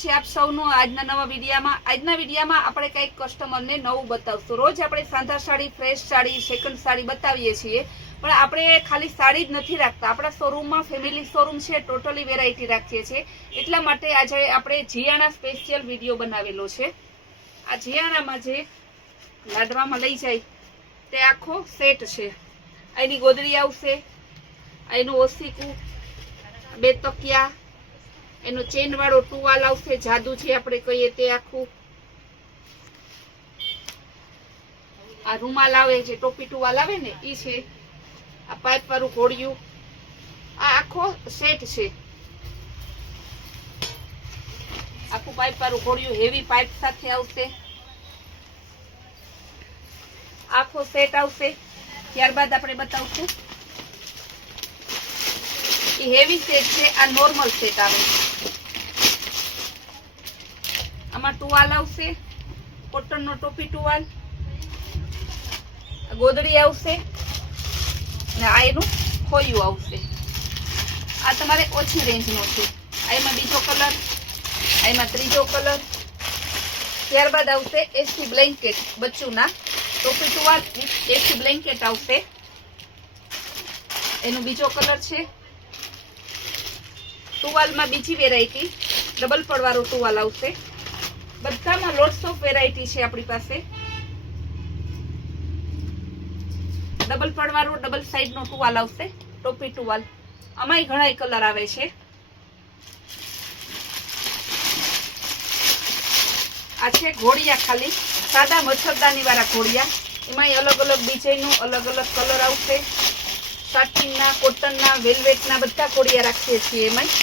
છે આપ સૌનું આજના નવા વિડીયામાં। આજના વિડીયામાં આપણે કંઈક કસ્ટમરને નવું બતાવશું। રોજ આપણે સાંધા સાડી, ફ્રેશ સાડી, સેકન્ડ સાડી બતાવીએ છીએ, પણ આપણે ખાલી સાડી જ નથી રાખતા। આપણા શોરૂમમાં ફેમિલી શોરૂમ છે, ટોટલી વેરાયટી રાખીએ છીએ। એટલા માટે આજે આપણે જીયાણા સ્પેશિયલ વિડીયો બનાવેલો છે। આ જીયાણામાં જે લાડવામાં લઈ જાય તે આખો સેટ છે। એની ગોદડી આવશે, એનું ઓસીકું, બે તકિયા, એનો ચેન વાળો ટુવાલ આવશે, જાદુ છે આપણે કહીએ તે આખું, આ રૂમાલ આવે જે ટોપી ટુવાલ આવે ને ઈ છે, આ પાઇપ વાળું ઘોડિયું, આ આખો સેટ છે। આખું પાઇપ વાળું ઘોડિયું હેવી પાઇપ સાથે આવશે, આખો સેટ આવશે। ત્યારબાદ આપણે બતાવશું એ હેવી સેટ છે, આ નોર્મલ સેટ આવે। આમાં ટુવાલ આવશે, કોટન નો ટોપી ટુવાલ, ગોદડી આવશે ને આ એનું ખોયું આવશે। આ તમારે ઓછી રેન્જ નો છે। એમાં બીજો કલર, એમાં ત્રીજો કલર। ત્યારબાદ આવશે એસી બ્લેન્કેટ, બચ્ચુના ટોપી ટુવાલ, એસી બ્લેન્કેટ આવશે, એનો બીજો કલર છે। ટુવાલમાં બીજી વેરાયટી ડબલ પડવાળો ટુવાલ આવશે। બધામાં લોટ્સ ઓફ વેરાયટી છે આપણી પાસે। ડબલ પડવાળો ડબલ સાઈડ નો ટુવાલ આવશે, ટોપી ટુવાલ, આમાંય ઘણા કલર આવે છે। આ છે ઘોડિયા, ખાલી સાદા મચ્છરદાની વાળા ઘોડિયા, એમાંય અલગ અલગ ડિઝાઇન નું અલગ અલગ કલર આવશે। સાટિન ના, કોટન ના, વેલ્વેટ ના બધા ઘોડિયા રાખીએ છીએ। એમાંય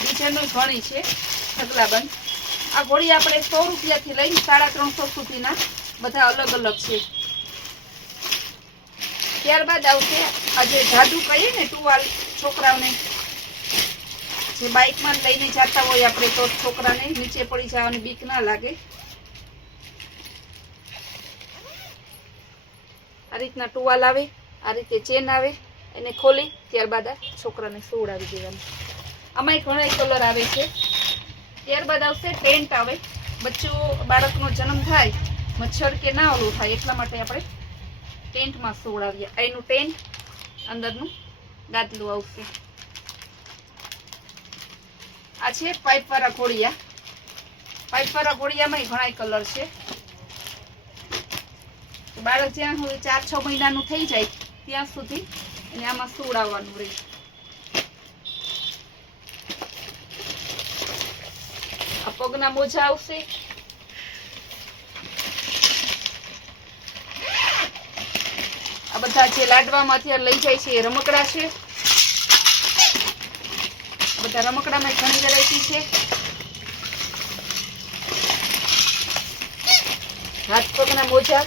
ડિઝાઇન ઘણી છે ઢગલાબંધ। આ ઘોડિયા આપણે 100 રૂપિયાથી લઈને 350 સુધીના બધા અલગ અલગ છે। ત્યારબાદ આવશે આ જે જાદુ કહીએ ને ટુવાલ, છોકરાઓને જે બાઇકમાં લઈને જતા હોય આપણે તો છોકરાને નીચે પડી જવાની બીક ના લાગે। આ રીતના ટુવાલ આવે, આ રીતે ચેન આવે, એને ખોલી ત્યારબાદ આ છોકરાને સુવડાવી દેવાનું। આમાંય ઘણા કલર આવે છે। ત્યારબાદ આવશે ટેન્ટ આવે, બચ્ચું બાળકનો જન્મ થાય, મચ્છર કે ના ઓલું થાય એટલા માટે આપણે ટેન્ટમાં સુવડાવીએ। એનું ટેન્ટ, અંદરનું ગાદલું આવશે। આ છે પાઇપ વાળા ઘોડિયા। પાઇપ વાળા ઘોડિયામાં ઘણા કલર છે। બાળક જ્યાં સુધી 4-6 મહિનાનું થઈ જાય ત્યાં સુધી એને આમાં સુવડાવવાનું રહે। આ પગના મોજા આવશે, આ બધા જે લાડવામાં અત્યારે લઈ જાય છે એ રમકડા છે। બધા રમકડામાં ઘણી વેરાયટી છે। હાથ પગના મોજા,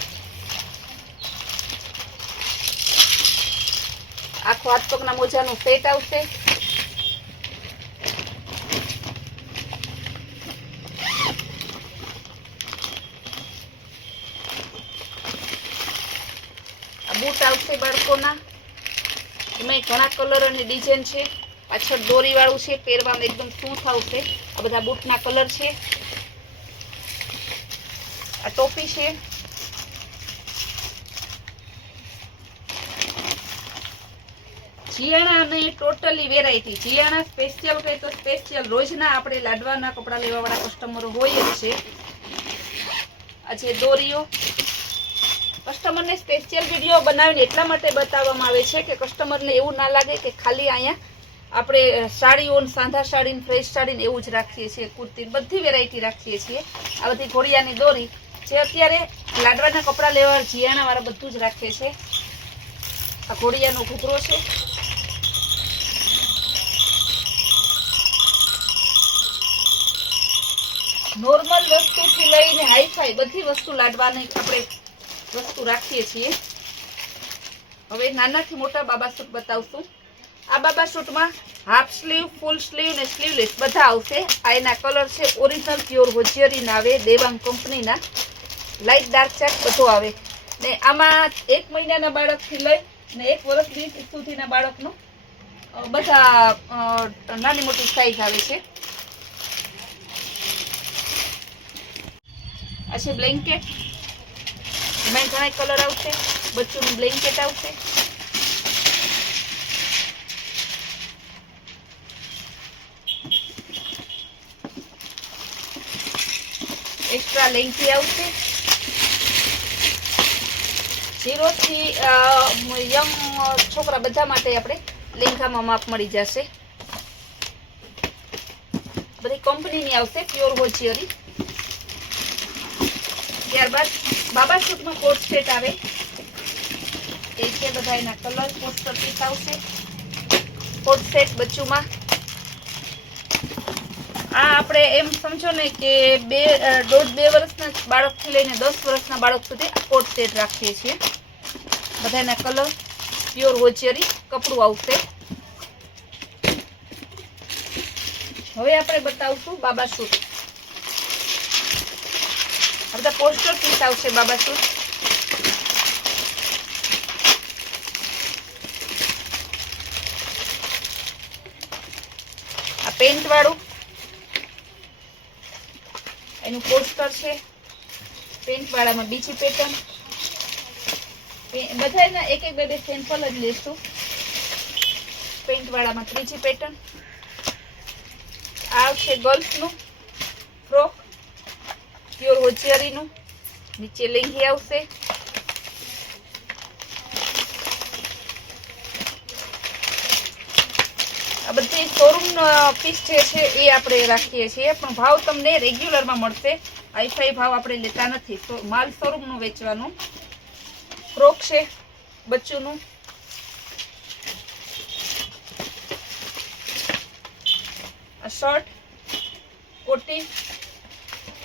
આખો હાથ પગના મોજાનું સેટ આવશે। બૂટ આવશે બાળકોના, એમાં ઘણા કલર અને ડિઝાઇન છે। પાછળ દોરી વાળું છે, પહેરવામાં એકદમ સ્મૂથ આવશે। આ બધા બૂટના કલર છે। આ ટોપી છે, જીયાણા અને ટોટલી વેરાયટી। જીયાણા સ્પેશિયલ કહે તો સ્પેશિયલ, રોજના આપણે લાડવાના કપડા લેવા વાળા કસ્ટમરો હોય જ છે। આજે દોરીઓ કસ્ટમરને સ્પેશિયલ વિડીયો બનાવીને એટલા માટે બતાવવામાં આવે છે કે કસ્ટમરને એવું ના લાગે કે ખાલી અહીંયા આપણે સાડીઓ, સાંધા સાડી, ફ્રેશ સાડી એવું જ રાખીએ છીએ। કુર્તી બધી વેરાયટી રાખીએ છીએ। આ બધી ઘોડિયાની દોરી જે અત્યારે લાડવાના કપડા લેવા જીયાણા વાળા બધું જ રાખે છે। આ ઘોડિયાનો ઘૂઘરો છે, નોર્મલ વસ્તુથી લઈને હાઈફાઈ બધી વસ્તુ લાડવાની આપણે વસ્તુ રાખીએ છીએ। હવે નાનાથી મોટા બાબા સૂટ બતાવશું। આ બાબા સૂટમાં હાફ સ્લીવ, ફૂલ સ્લીવ ને સ્લીવલેસ બધા આવશે। આ એના કલર છે, ઓરિજિનલ પ્યોર હોજિયરીના આવે, દેવાંગ કંપનીના, લાઇટ ડાર્ક ચાર્ટ બધો આવે ને આમાં 1 મહિનાના બાળકથી લઈ ને 1 વર્ષ સુધીના બાળકનો બધા નાની મોટી સાઈઝ આવે છે. આ છે બ્લેન્કેટ, એમાં ઘણા કલર આવશે. બચ્ચુનું બ્લેન્કેટ આવશે. એક્સ્ટ્રા લેન્થી આવશે. 0 થી યંગ છોકરા બધા માટે આપણે લેંઘામાં માપ મળી જશે. બધી કંપનીની આવશે, પ્યોર હોજિયરી. ત્યારબાદ બાબા સૂટમાં કોટ સેટ આવે એ છે. બધા એના કલર પોસ્ટર પીસ આવશે. કોટ સેટ બચ્ચુમાં આ આપણે એમ સમજો ને કે 1.5-2 વર્ષના બાળકથી લઈને 10 વર્ષના બાળક સુધી કોટ સેટ રાખીએ છીએ. બધા એના કલર પ્યોર હોજિયરી કપડું આવશે. હવે આપણે બતાવશું બાબા સૂટ. આ બધા પોસ્ટર પીસ આવશે બાબા સૂટ. આ પેન્ટ વાળું એનું પોસ્ટર છે. પેન્ટ વાળામાં બીજી પેટર્ન. બધાના એક બે સેમ્પલ જ લેશું. પેન્ટ વાળામાં ત્રીજી પેટર્ન. આ છે ગર્લ્સનું ફ્રોક, પ્યોર હોજિયરીનું. નીચે લેંઘી આવશે. આ બધી શોરૂમ પીસ જે છે એ આપણે રાખીએ છીએ, પણ ભાવ તમને રેગ્યુલરમાં મળશે. હાઈફાઈ ભાવ આપણે લેતા નથી. માલ શોરૂમનું વેચવાનું. ફ્રોક છે બચ્ચુનું. આ શર્ટ, કોટી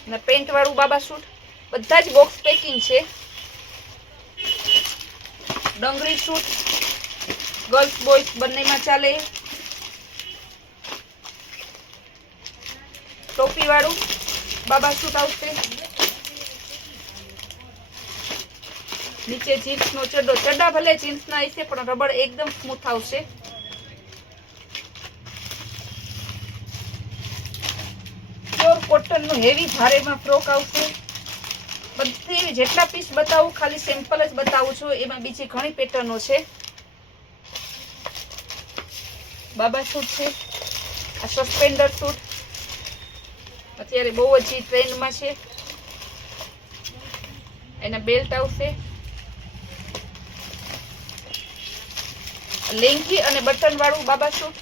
અને પેન્ટ વાળું બાબા સૂટ. બધા જ બોક્સ પેકિંગ છે. ડંગરી સૂટ ગર્લ્સ બોયઝ બંનેમાં ચાલે. ટોપી વાળું બાબા સૂટ આવશે. નીચે જીન્સ નો ચડ્ડો. ચડ્ડા ભલે જીન્સ ના હશે પણ રબર એકદમ સ્મૂથ આવશે. પ્યોર કોટન નું હેવી ભારેમાં ફ્રોક આવશે. બધી જેટલા પીસ બતાવું ખાલી સેમ્પલ જ બતાવું છું. એમાં બીજી ઘણી પેટર્નો છે. બાબા સૂટ છે. આ સસ્પેન્ડર સૂટ અત્યારે બહુ જ ટ્રેન્ડમાં છે. એના બેલ્ટ આવશે. લેંઘી અને બટન વાળું બાબા સૂટ.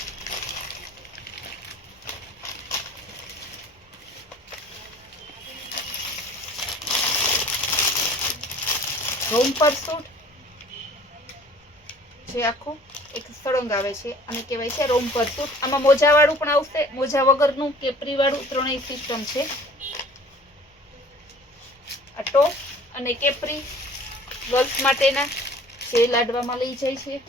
રોમ્પર સૂટ જે આખું એક સળંગ આવે છે અને કહેવાય છે રોમ્પર સૂટ. આમાં મોજા વાળું પણ આવશે, મોજા વગરનું, કેપરી વાળું, ત્રણેય સિસ્ટમ છે. આ ટોપ અને કેપરી ગર્લ્સ માટેના જે લાડવામાં લઈ જાય છે.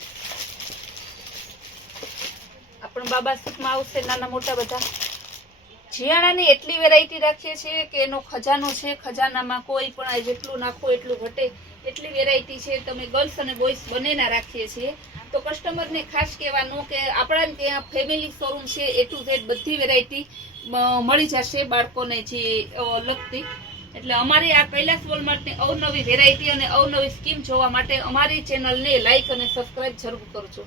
આપણ બાબા સૂટમાં આવશે નાના મોટા બધા. જીયાણાની એટલી વેરાયટી રાખીએ છીએ કે એનો ખજાનો છે. ખજાનામાં કોઈ પણ જેટલું નાખો એટલું ઘટે એટલી વેરાયટી છે. તમે ગર્લ્સ અને બોયઝ બંનેના રાખીએ છીએ. તો કસ્ટમરને ખાસ કહેવાનું કે આપણા ત્યાં ફેમિલી શોરૂમ છે. A to Z બધી વેરાયટી મળી જશે બાળકોને જે લગતી. એટલે અમારી આ કૈલાસ વોલમાર્ટની અવનવી વેરાયટી અને અવનવી સ્કીમ જોવા માટે અમારી ચેનલને લાઈક અને સબસ્ક્રાઇબ જરૂર કરજો.